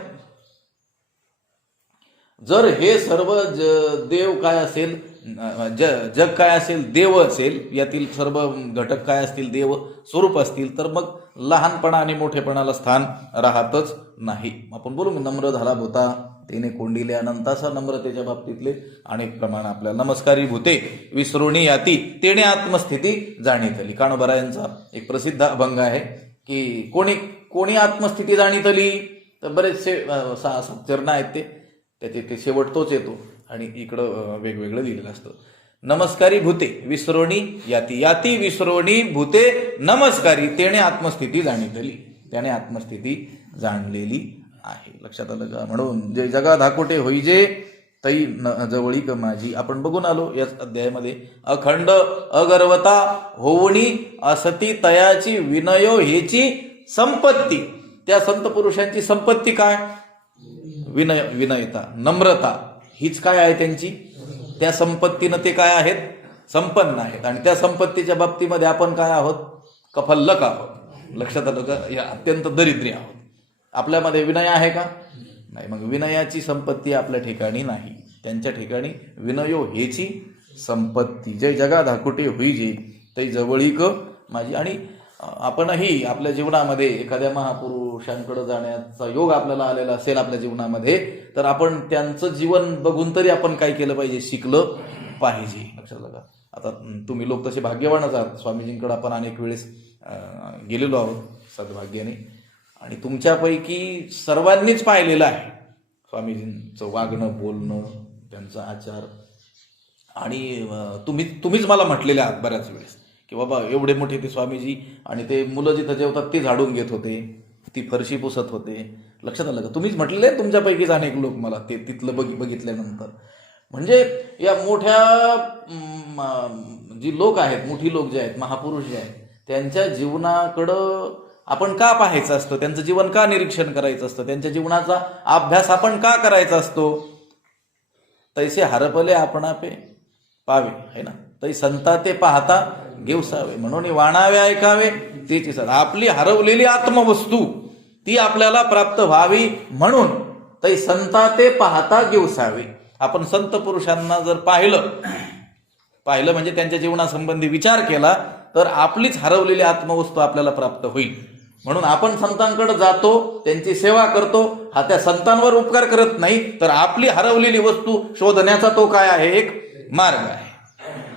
जर हे सर्व देव काय असेल, जग काय असेल, देव असेल, यातील सर्व घटक काय असतील, देव स्वरूप असतील, तर मग लहानपणा आणि मोठेपणाला स्थान राहतच नाही. आपण बोलू नम्र झाला भूता तेने कोंडिले अनंतासा, नम्रतेच्या बाबतीतले अनेक प्रमाण आपल्याला. नमस्कारी भूते विसरोणी याती तेने आत्मस्थिती जाणीतली. काणोबरा यांचा एक प्रसिद्ध अभंग आहे की कोणी आत्मस्थिती जाणीतली, तर बरेचसे चरण आहेत ते शेवट तोच येतो आणि इकडं वेगवेगळं लिहिलेलं असतं. नमस्कारी भूते विसरोणी याती विसरोणी भूते नमस्कारी तेने आत्मस्थिती जाणीतली, त्याने आत्मस्थिती जाणलेली आहे. लक्षात आलं का? म्हणून जे जगा धाकोटे होईजे तई जवळीक माझी. आपण बघून आलो याच अध्यायामध्ये, अखंड अगर्वता होवणी असती तयाची विनयो हेची संपत्ती. त्या संत पुरुषांची संपत्ती काय? विनयता, नम्रता हीच काय आहे त्यांची. त्या संपत्तीनं ते काय आहेत? संपन्न आहेत. आणि त्या संपत्तीच्या बाबतीमध्ये आपण काय आहोत? कफल्लक आहोत. लक्षात आलं का? या अत्यंत दरिद्री आहोत. आपल्यामध्ये विनय आहे का? नाही. मग विनयाची संपत्ती आपल्या ठिकाणी नाही. त्यांच्या ठिकाणी विनयो हेची संपत्ती. जय जगा धाकुटे होईजे तै जवळीक माझी. आणि आपणही आपल्या जीवनामध्ये एखाद्या महापुरुषांकडे जाण्याचा योग आपल्याला आलेला असेल आपल्या जीवनामध्ये, तर आपण त्यांचं जीवन बघून तरी आपण काय केलं पाहिजे? शिकलं पाहिजे. लक्षात आलं का? आता तुम्ही लोक तसे भाग्यवानच आहात. स्वामीजींकडे आपण अनेक वेळेस गेलेलो आहोत सद्भाग्याने, आणि तुमच्यापैकी सर्वांनीच पाहिलेलं आहे स्वामीजींचं वागणं, बोलणं, त्यांचा आचार. आणि तुम्हीच मला म्हटलेले आहात बऱ्याच वेळेस की बाबा एवढे मोठे ते स्वामीजी, आणि ते मुलं जिथं जेवतात ते झाडून घेत होते, ती फरशी पुसत होते. लक्षात आलं का? तुम्हीच म्हटलेले तुमच्यापैकीच अनेक लोक मला ते तिथलं बघितल्यानंतर. म्हणजे या मोठ्या जी लोक आहेत, मोठी लोक जे आहेत, महापुरुष जे आहेत, त्यांच्या जीवनाकडं आपण का पाहायचं असतं? त्यांचं जीवन का निरीक्षण करायचं असतं? त्यांच्या जीवनाचा अभ्यास आपण का करायचा असतो? तैसे हरपले आपणापे पावे, है ना? तै संता ते पाहता घेवसावे, म्हणून वाणावे ऐकावे तेची सर. आपली हरवलेली आत्मवस्तू ती आपल्याला प्राप्त व्हावी म्हणून तै संता ते पाहता घेवसावे. आपण संत पुरुषांना जर पाहिलं म्हणजे त्यांच्या जीवनासंबंधी विचार केला तर आपलीच हरवलेली आत्मवस्तू आपल्याला प्राप्त होईल. म्हणून आपण संतांकडे जातो, त्यांची सेवा करतो. हा त्या संतांवर उपकार करत नाही, तर आपली हरवलेली वस्तू शोधण्याचा तो काय आहे? एक मार्ग आहे.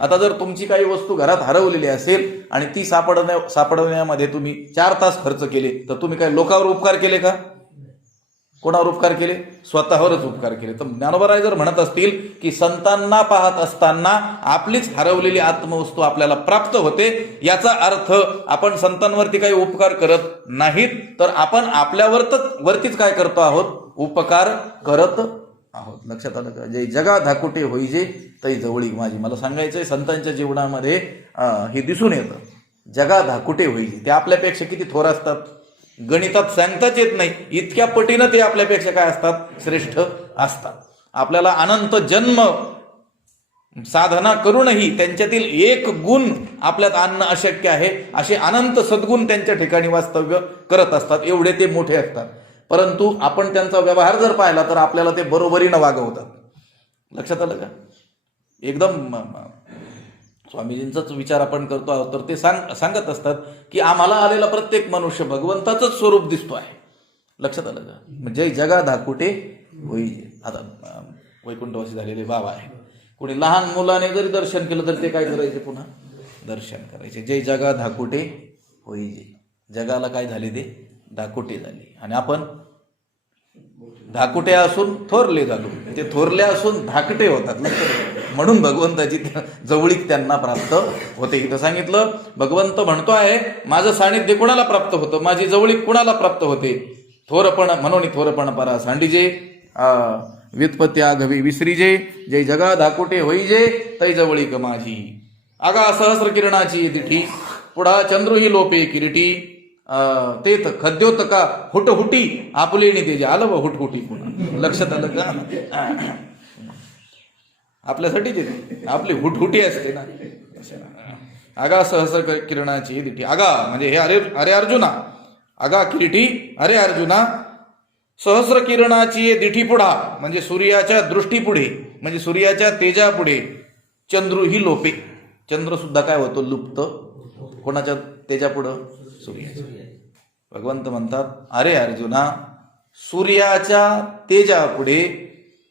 आता जर तुमची काही वस्तू घरात हरवलेली असेल आणि ती सापडवण्यामध्ये तुम्ही 4 तास खर्च केले, तर तुम्ही काय लोकांवर उपकार केले का? कोणावर उपकार केले? स्वतःवरच उपकार केले. तर ज्ञानोबा जर म्हणत असतील की संतांना पाहत असताना आपलीच हरवलेली आत्मवस्तू आपल्याला प्राप्त होते, याचा अर्थ आपण संतांवरती काही उपकार करत नाहीत, तर आपण वरतीच काय करतो आहोत? उपकार करत आहोत. लक्षात आलं का? जे जगा धाकुटे होईजे तै जवळी माझी. मला सांगायचंय, संतांच्या जीवनामध्ये हे दिसून येतं. जगा धाकुटे होईजे, ते आपल्यापेक्षा किती थोर असतात, गणितात सांगताच येत नाही, इतक्या पटीनं ते आपल्यापेक्षा काय असतात? श्रेष्ठ असतात. आपल्याला अनंत जन्म साधना करूनही त्यांच्यातील एक गुण आपल्यात आणणं अशक्य आहे, असे अनंत सद्गुण त्यांच्या ठिकाणी वास्तव्य करत असतात. एवढे ते मोठे असतात. परंतु आपण त्यांचा व्यवहार जर पाहिला तर आपल्याला ते बरोबरीनं वागवतात. लक्षात आलं का? एकदम स्वामीजींचाच विचार आपण करतो आहोत, तर ते सांगत असतात की आम्हाला आलेला प्रत्येक मनुष्य भगवंताचंच स्वरूप दिसतो आहे. लक्षात आलं का? म्हणजे जगा धाकुटे होईजे. आता वैकुंठवासी झालेले बाबा आहे, कोणी लहान मुलाने जरी दर्शन केलं तर ते काय करायचे? पुन्हा दर्शन करायचे. जय जगा धाकुटे होईजे. जगाला काय झाले? ते धाकुटे झाले. आणि आपण धाकुटे असून थोरले झालो, ते थोरले असून धाकटे होतात. म्हणून भगवंताची जवळीक त्यांना प्राप्त होते. इथं सांगितलं, भगवंत म्हणतो आहे माझं सानिध्य कुणाला प्राप्त होतं, माझी जवळीक कुणाला प्राप्त होते? थोरपण म्हणून थोरपण परा सांडीजे, व्युत्पत्ती आघवी विसरीजे, जय जगा धाकुटे होईजे तै जवळीक माझी. आगा सहस्र किरणाची दिठी, पुढा चंद्रुही लोपे किरीटी, तेथ खद्योत का हुटहुटी आपुलेनी तेजे. आलं बा हुटहुटी पुन्हा. लक्षात आलं का? आपल्यासाठी ते आपली हुटहुटी असते ना. आगा सहस्र किरणाची दिठी. आगा म्हणजे हे अरे अर्जुना, आगा किरीटी अरे अर्जुना, सहस्र किरणाची दिठी पुढा म्हणजे सूर्याच्या दृष्टीपुढे, म्हणजे सूर्याच्या तेजापुढे, चंद्रुही लोपे, चंद्र सुद्धा काय होतो? लुप्त. कोणाच्या तेजापुढं? सूर्याच्या. भगवंत म्हणतात अरे अर्जुना, सूर्याच्या तेजापुढे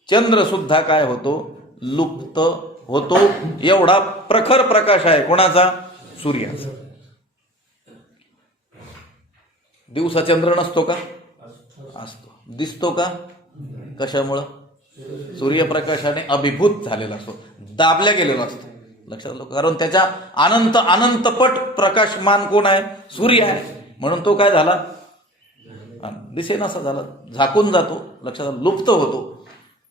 चंद्र सुद्धा काय होतो? लुप्त होतो. एवढा प्रखर प्रकाश आहे कोणाचा? सूर्याचा. दिवसा चंद्र नसतो का? असतो. दिसतो का? कशामुळं? सूर्यप्रकाशाने अभिभूत झालेला असतो, दाबल्या गेलेला असतो. लक्षात आलं? कारण त्याच्या अनंतपट प्रकाशमान कोण आहे? सूर्य आहे. म्हणून तो काय झाला? दिसेनासा झाला, झाकून जातो. लक्षात आलं? लुप्त होतो.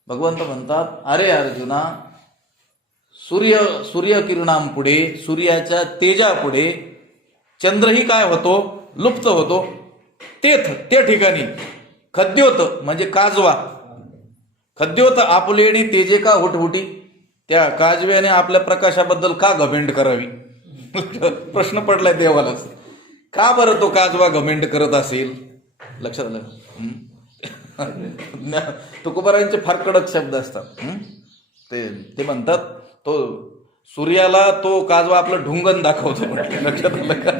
भगवंत म्हणतात अरे अर्जुना, सूर्यकिरणांपुढे, सूर्याच्या तेजापुढे चंद्रही काय होतो? लुप्त होतो. ते ठिकाणी खद्योत म्हणजे काजवा, खद्योत आपुलेणी तेजे का हुटहुटी, त्या काजव्याने आपल्या प्रकाशाबद्दल का घमेंड करावी? प्रश्न पडलाय देवालाच. का बरं तो काजवा घमेंड करत असेल? लक्षात आलं? तुकोबारायांचे फार कडक शब्द असतात. ते म्हणतात तो सूर्याला तो काजवा आपलं ढुंगण दाखवतो. लक्षात आलं का?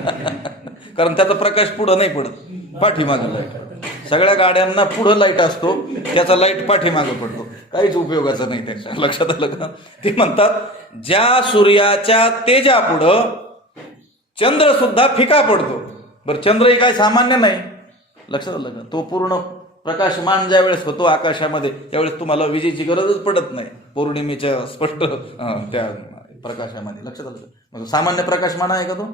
कारण त्याचा प्रकाश पुढं नाही पडत, पाठीमागं लाईट. सगळ्या गाड्यांना पुढं लाईट असतो, त्याचा लाईट पाठीमागं पडतो. काहीच उपयोगाचा नाही त्याच्या. लक्षात आलं का? ते म्हणतात ज्या सूर्याच्या तेजापुढं चंद्र सुद्धा फिका पडतो. बरं, चंद्र हे काय सामान्य नाही. लक्षात आलं का? तो पूर्ण प्रकाशमान ज्या वेळेस होतो आकाशामध्ये, त्यावेळेस तुम्हाला विजेची गरजच पडत नाही. पौर्णिमेच्या स्पष्ट त्या प्रकाशामध्ये. लक्षात आलं का? मग सामान्य प्रकाशमान आहे का तो?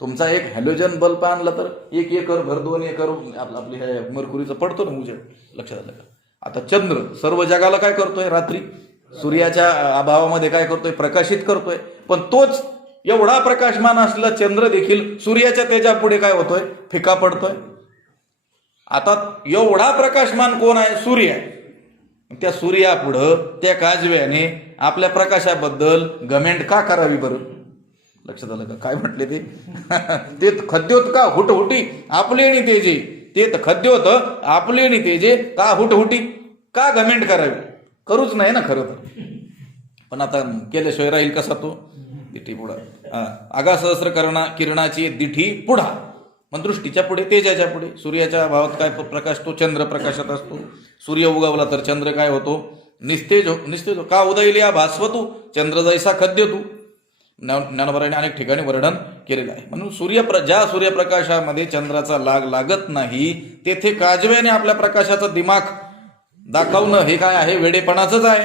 तुमचा एक हॅलोजन बल्ब आणला तर 1 एकर भर 2 एकर आपली मरकुरीचं पडतो ना उजेड. लक्षात आलं का? आता चंद्र सर्व जगाला काय करतोय? रात्री सूर्याच्या अभावामध्ये काय करतोय? प्रकाशित करतोय. पण तोच एवढा प्रकाशमान असलेला चंद्र देखील सूर्याच्या तेजापुढे काय होतोय? फिका पडतोय. आता एवढा प्रकाशमान कोण आहे? सूर्य आहे. त्या सूर्यापुढं त्या काजव्याने आपल्या प्रकाशाबद्दल घमेंड का करावी बरं? लक्षात आलं का? काय म्हटले ते? ते खद्योत का हुटहुटी आपलेणी तेजे, ते खद्योत आपलेणी तेजे का हुटहुटी, का घमेंड करावी? करूच नाही ना खरं तर. पण आता केल्याशिवाय राहील कसा तो? दिठी पुढा. आगा सहस्र किरणाची दिठी पुढा, मग दृष्टीच्या पुढे, तेजाच्या पुढे. सूर्याच्या भावात काय प्रकाश? तो चंद्र प्रकाशात असतो. सूर्य उगवला तर चंद्र काय होतो? निस्तेज का उदयलिया भास्वतू, चंद्र जैसा खद्य तू. ज्ञानोबारांनी अनेक ठिकाणी वर्णन केलेलं आहे. म्हणून ज्या सूर्यप्रकाशामध्ये चंद्राचा लाग लागत नाही, तेथे काजव्याने आपल्या प्रकाशाचा दिमाग दाखवणं हे काय आहे? वेडेपणाचंच आहे.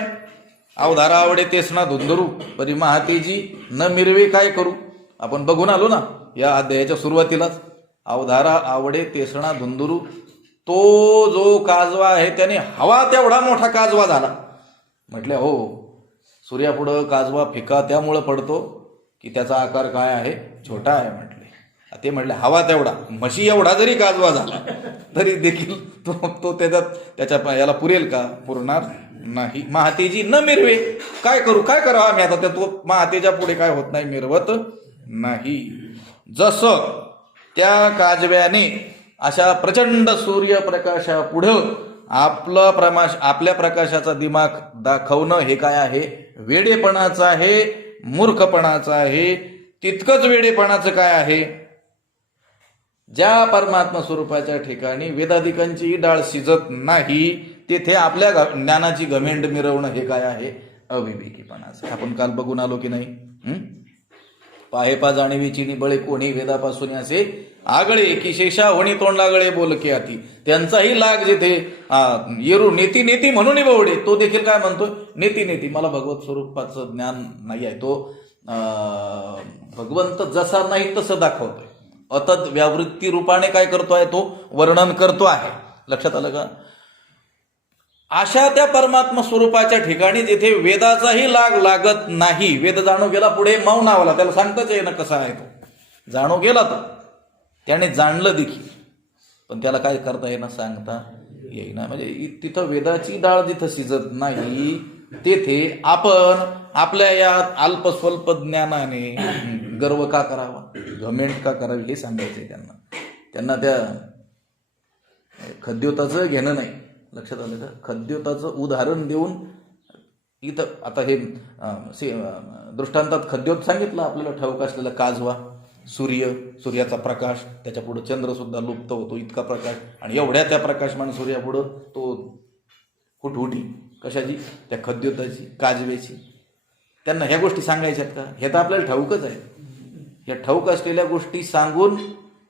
अवधारा आवडे तेसना धुंदरू परी महातेजी न मिरवे काय करू. आपण बघून आलो ना या अध्यायाच्या सुरुवातीलाच. अवधारा आवडे तेसना धुंदरू, तो जो काजवा आहे त्याने हवा तेवढा मोठा काजवा झाला. म्हटले हो, सूर्यापुढं काजवा फिका त्यामुळं पडतो की त्याचा आकार काय आहे? छोटा आहे. म्हटले ते म्हटले हवा तेवढा, म्हशी एवढा जरी काजवा झाला तरी देखील तो त्याच्या याला पुरेल का? पुरणार नाही. महातेजी न मिरवे काय करू. काय करावं आम्ही आता? तो महातेच्या पुढे काय होत नाही, मिरवत नाही. जसं त्या काजव्याने अशा प्रचंड सूर्यप्रकाशा पुढं आपल्या प्रकाशाचा दिमाग दाखवणं हे काय आहे? वेडेपणाचं आहे, मूर्खपणाचं आहे. तितकंच वेडेपणाचं काय आहे? ज्या परमात्मा स्वरूपाच्या ठिकाणी वेदाधिकांची डाळ शिजत नाही तेथे आपल्या ज्ञानाची घमेंड मिरवणं हे काय आहे? अविवेकीपणाचं. आपण काल बघून आलो की नाही? पाहे पा जाणीवीची निबळे कोणी वेदापासून असे आगळे की शेषा होणी तोंडागळे बोलके आती. त्यांचाही लाग जिथे येरू नेती नेती म्हणून बवडे, तो देखील काय म्हणतोय? नेती नेती. मला भगवत स्वरूपाचं ज्ञान नाही आहे. तो भगवंत जसा नाही तसं दाखवतोय. अतद व्यावृत्ती रूपाने काय करतोय? तो वर्णन करतो आहे. लक्षात आलं का? अशा त्या परमात्मा स्वरूपाच्या ठिकाणी जिथे वेदाचाही लाग लागत नाही. वेद जाणू गेला पुढे मौन आवला, त्याला सांगताच येईना कसा आहे तो. जाणू गेला तो, त्याने जाणलं देखील, पण त्याला काय करता येईना, सांगता येईना. म्हणजे तिथं वेदाची डाळ जिथं शिजत नाही तेथे आपण आपल्या या अल्पस्वल्प ज्ञानाने गर्व का करावा, घमेंट का करावी हे सांगायचंय त्यांना त्या खद्योताचं घेणं नाही. लक्षात आलं का? खद्योताचं उदाहरण देऊन इथं आता हे दृष्टांतात खद्योत सांगितलं आपल्याला ठाऊक असलेला काजवा, सूर्याचा प्रकाश, त्याच्या पुढे चंद्र सुद्धा लुप्त होतो इतका प्रकाश, आणि एवढ्या त्या प्रकाशमान सूर्यापुढं तो हुटहुटी कशाची? त्या खद्योताची, काजव्याची. त्यांना ह्या गोष्टी सांगायच्यात का? हे तर आपल्याला ठाऊकच आहे. ह्या ठाऊक असलेल्या गोष्टी सांगून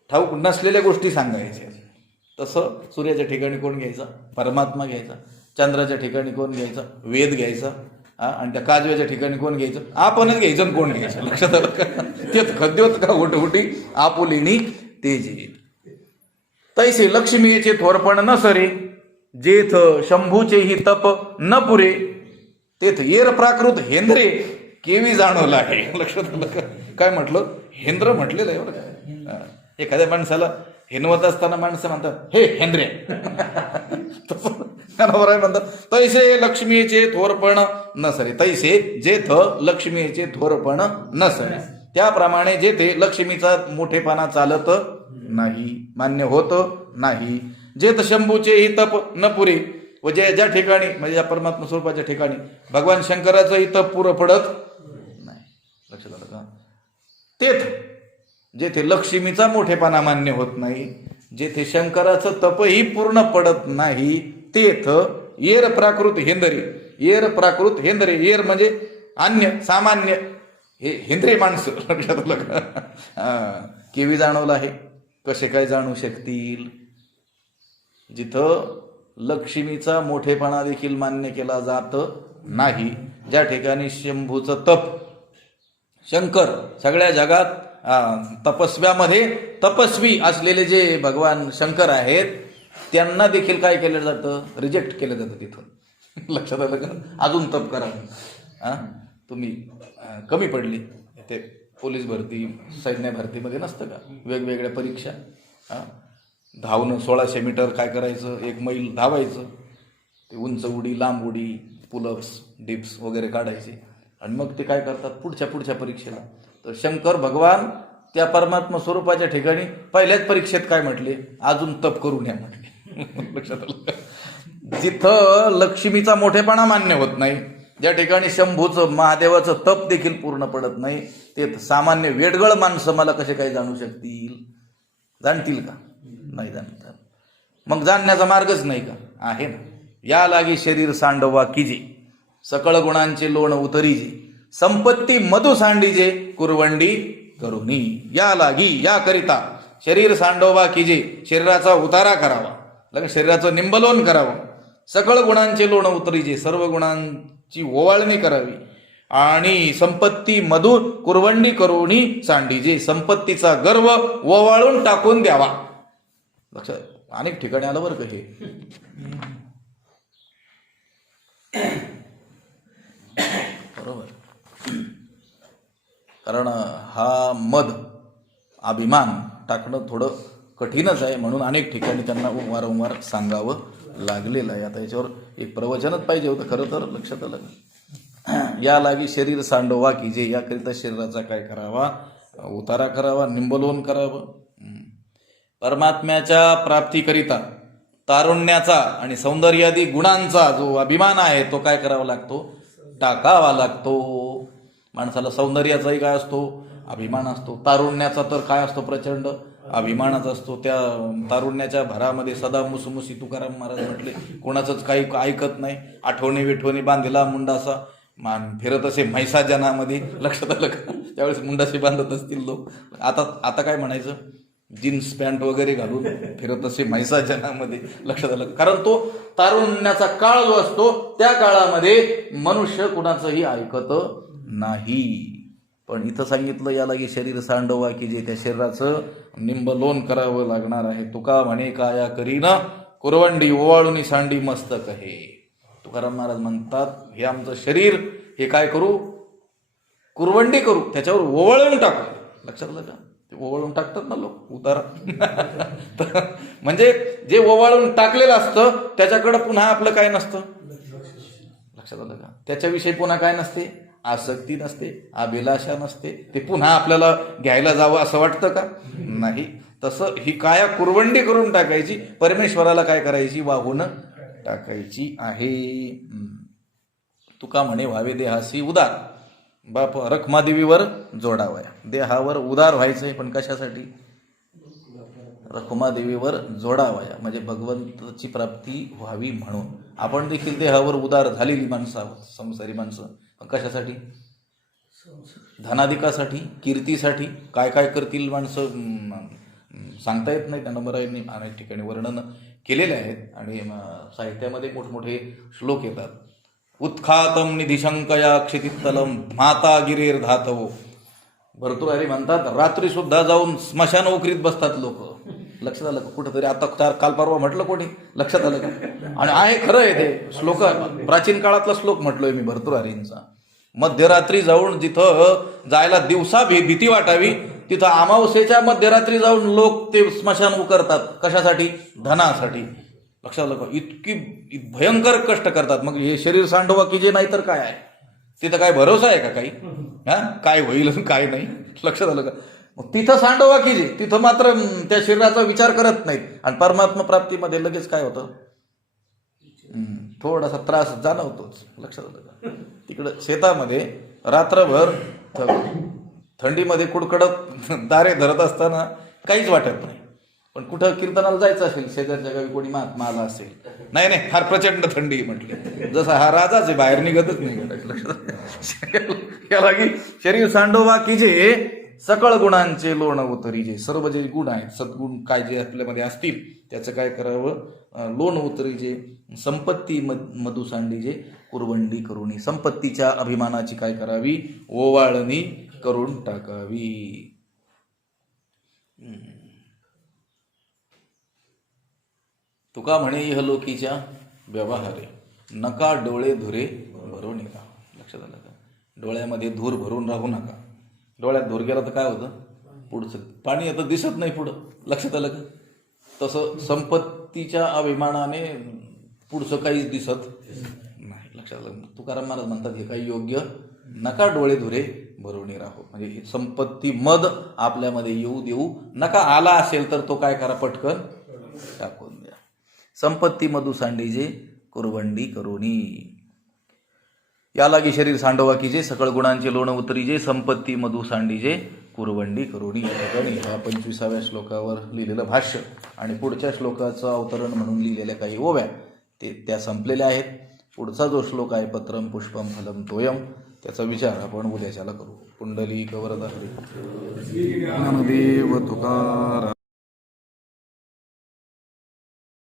ठाऊक नसलेल्या गोष्टी सांगायच्या. तसं सूर्याच्या ठिकाणी कोण घ्यायचा? परमात्मा घ्यायचा. चंद्राच्या ठिकाणी कोण घ्यायचा? वेद घ्यायचा. आणि त्या काजव्याच्या ठिकाणी कोण घ्यायचं? आपणच घ्यायचं. कोण घ्यायचं? लक्षात आलं का? तेच खद्योत का हुटहुटी आपुलिनी तेजे. तैसे लक्ष्मीचे थोरपण न सरे, जेथ शंभूचेही तप न पुरे, तेथ येर प्राकृत हेंद्रे केवी जाणवला आहे. लक्षात आलं का? काय म्हटलं? हेंद्र म्हटलेलं आहे बरं का. एखाद्या माणसाला हिनवत असताना माणसं म्हणतात हे हेंद्रे, बरोबर आहे म्हणतात. तैसे लक्ष्मीचे थोरपण न सरे, तैसे जेथ लक्ष्मीचे थोरपण न सरे, त्याप्रमाणे जेथे लक्ष्मीचा मोठेपणा चालत नाही, मान्य होत नाही. जेथ शंभूचेही तप न पुरे, व ज्या ठिकाणी म्हणजे या परमात्मा स्वरूपाच्या ठिकाणी भगवान शंकराचंही तप पुरं पडत नाही. लक्षात आलं का? तेथ जेथे लक्ष्मीचा मोठेपणा मान्य होत नाही, जेथे शंकराचं तपही पूर्ण पडत नाही, तेथ येर प्राकृत हेंदरे. येर प्राकृत हेंदरे, येर म्हणजे अन्य सामान्य, हे हेंद्रे माणसं. लक्षात आलं का? केवी जाणवलं आहे. कसे काय जाणू शकतील? जिथं लक्ष्मीचा मोठेपणा देखील मान्य केला जात नाही, ज्या ठिकाणी शंभूचं तप, शंकर सगळ्या जगात तपस्व्यामध्ये तपस्वी असलेले जे भगवान शंकर आहेत त्यांना देखील काय केलं जातं? रिजेक्ट केलं जातं तिथून. लक्षात आलं का? अजून तप करा. तुम्ही कमी पडली. ते पोलीस भरती, सैन्य भरतीमध्ये नसतं का वेगवेगळ्या परीक्षा? धावणं 1600 मीटर काय करायचं? 1 मैल धावायचं. ते उंच उडी, लांब उडी, पुलअप्स, डिप्स वगैरे काढायचे, आणि मग ते काय करतात पुढच्या परीक्षेला. तर शंकर भगवान त्या परमात्मा स्वरूपाच्या ठिकाणी पहिल्याच परीक्षेत काय म्हटले? अजून तप करून या म्हटले. लक्षात आलं? जिथं लक्ष्मीचा मोठेपणा मान्य होत नाही, ज्या ठिकाणी शंभूचं महादेवाचं तप देखील पूर्ण पडत नाही, ते सामान्य वेडगळ माणसं मला कसे काय जाणू शकतील? जाणतील का? नाही जाणतात. मग जाणण्याचा मार्गच नाही का? आहे ना. या लागी शरीर सांडवा कीजे, सकळ गुणांचे लोण उतरीजे, संपत्ती मधु सांडीजे, कुरवंडी करुणी. या लागी, या करिता शरीर सांडोबा कीजे, शरीराचा उतारा करावा, शरीराचं निंबलोन करावं. सकळ गुणांचे लोण उतरीजे, सर्व गुणांची ओवाळणी करावी. आणि संपत्ती मधुर कुरवंडी करोनी सांडीजे, संपत्तीचा गर्व ओवाळून टाकून द्यावा. लक्षात अनेक ठिकाणी आलं बरं का हे. बरोबर. कारण हा मद अभिमान टाकणं थोडं कठीणच आहे, म्हणून अनेक ठिकाणी त्यांना वारंवार सांगावं लागलेलं आहे. आता याच्यावर एक प्रवचनच पाहिजे होतं खरं तर. लक्षात आलं. या लागी शरीर सांडोवा की जे, याकरिता शरीराचा काय करावा, उतारा करावा, निंबलोन करावं. परमात्म्याच्या प्राप्तीकरिता तारुण्याचा आणि सौंदर्यादी गुणांचा जो अभिमान आहे तो काय करावा लागतो, टाकावा लागतो. माणसाला सौंदर्याचाही काय असतो, अभिमान असतो. तारुण्याचा तर काय असतो, प्रचंड अभिमानच असतो. त्या तारुण्याच्या भरामध्ये सदा मुसमुसी तुकाराम महाराज म्हटले, कोणाचंच काही ऐकत नाही. आठवणी विठवणी बांधलेला मुंडासा फिरत असे म्हैसा जनामध्ये. लक्षात आलं का, त्यावेळेस मुंडाशी बांधत असतील लोक. आता काय म्हणायचं, जीन्स पॅन्ट वगैरे घालून फिरत असे म्हैसा जनामध्ये. लक्षात आलं. कारण तो तारुण्याचा काळ जो असतो त्या काळामध्ये मनुष्य कुणाचंही ऐकत नाही. पण इथं सांगितलं या लागी शरीर सांडवा की जे, त्या शरीराचं निंबलोन करावं लागणार आहे. तुका म्हणे काया करीन कुरवंडी ओवाळून सांडी मस्तक आहे. तुकाराम महाराज म्हणतात, हे आमचं शरीर हे काय करू, कुरवंडी करू, त्याच्यावर ओवाळून टाकू. लक्षात आलं का, ते ओवाळून टाकतात ना लोक उतारा. म्हणजे जे ओवाळून टाकलेलं असतं त्याच्याकडं पुन्हा आपलं काय नसतं. लक्षात आलं का, त्याच्याविषयी पुन्हा काय नसते, आसक्ती नसते, अभिलाषा नसते. ते पुन्हा आपल्याला घ्यायला जावं असं वाटतं का, नाही. तसं ही काया कुरवंडी करून टाकायची, परमेश्वराला काय करायची, वाहून टाकायची आहे. तुका म्हणे व्हावे देहासी उदार, बाप रखमादेवीवर जोडावया. देहावर उदार व्हायचंय, पण कशासाठी, रखमादेवीवर जोडावया, म्हणजे भगवंताची प्राप्ती व्हावी म्हणून. आपण देखील देहावर उदार झालेली माणसं आहोत, संसारी माणसं. कशासाठी, धनाधिकासाठी, कीर्तीसाठी. काय काय करतील माणसं सांगता येत नाही. त्यांना बरं अनेक ठिकाणी वर्णन केलेले आहेत आणि साहित्यामध्ये मोठमोठे श्लोक येतात. उत्खातम निधिशंकया क्षितितलम माता गिरेर धातवो. भर्तृहरी म्हणतात, रात्री सुद्धा जाऊन स्मशान ओकरीत बसतात लोक. लक्षात आलं का, कुठंतरी आता काल परवा म्हटलं कोणी, लक्षात आलं का. आणि आहे खरं आहे ते श्लोक, प्राचीन काळातला श्लोक म्हटलोय मी भर्तृहरींचा. मध्यरात्री जाऊन जिथं जायला दिवसा भीती वाटावी, तिथं अमावस्येच्या मध्यरात्री जाऊन लोक ते स्मशान उकरतात. कशासाठी, धनासाठी. लक्षात आलं का, इतकी भयंकर कष्ट करतात. मग हे शरीर सांडवा की जे, नाही तर काय आहे, तिथं काय भरोसा आहे का काही, काय होईल काय नाही. लक्षात आलं का, तिथं सांडवा की जे, तिथं मात्र त्या शरीराचा विचार करत नाहीत. आणि परमात्मा प्राप्तीमध्ये लगेच काय होतं, थोडासा त्रास जाणवतोच. लक्षात आलं का, तिकडं शेतामध्ये रात्रभर थंडीमध्ये कुडकडत दारे धरत असताना काहीच वाटत नाही. पण कुठं कीर्तनाला जायचं असेल, शेजारच्या गावी कोणी महात्मा आला असेल, नाही फार प्रचंड थंडी म्हटली, जसा हा राजाच आहे, बाहेर निघतच नाही. लक्षात शरीर सांडोवा की जे, सकळ गुणांचे लोण उतरीजे. सर्व जे गुण आहेत, सद्गुण काय जे आपल्यामध्ये असतील त्याचं काय करावं, लोण उतरीजे. संपत्ती मधु सांडीजे कुरवंडी करुणी. संपत्तीच्या अभिमानाची काय करावी, ओवाळणी करून टाकावी. तुका म्हणे इहलोकीच्या व्यवहारे, नका डोळे धुरे भरून नका. लक्षात आलं का, डोळ्यामध्ये धूर भरून राहू नका. डोळ्यात धूर गेला तर काय होतं, पुढचं पाणी आता दिसत नाही पुढं. लक्षात आलं का, तसं संपत्तीच्या अभिमानाने पुढचं काहीच दिसत नाही. लक्षात आलं. तुकाराम महाराज म्हणतात, हे काही योग्य नका डोळे धुरे भरून राहू. म्हणजे संपत्ती मद आपल्यामध्ये येऊ देऊ नका. आला असेल तर तो काय करा, पटकन टाकून द्या. संपत्ती मधु सांडीजे कुरवंडी करुणी. या लागी शरीर सांडवा की जे, सकळ गुणांचे लोण उतरीजे. संपत्ती मधु सांडीजे कुरवंडी करुणी. या ठिकाणी ह्या 25व्या श्लोकावर लिहिलेलं भाष्य आणि पुढच्या श्लोकाचं अवतरण म्हणून लिहिलेल्या काही ओव्या त्या संपलेल्या आहेत. पुढचा जो श्लोक आहे, पत्रम पुष्पम फलम तोयम, त्याचा विचार आपण उद्याच्याला करू. पुंडलिक वरद हरी. ज्ञानदेव तुकाराम.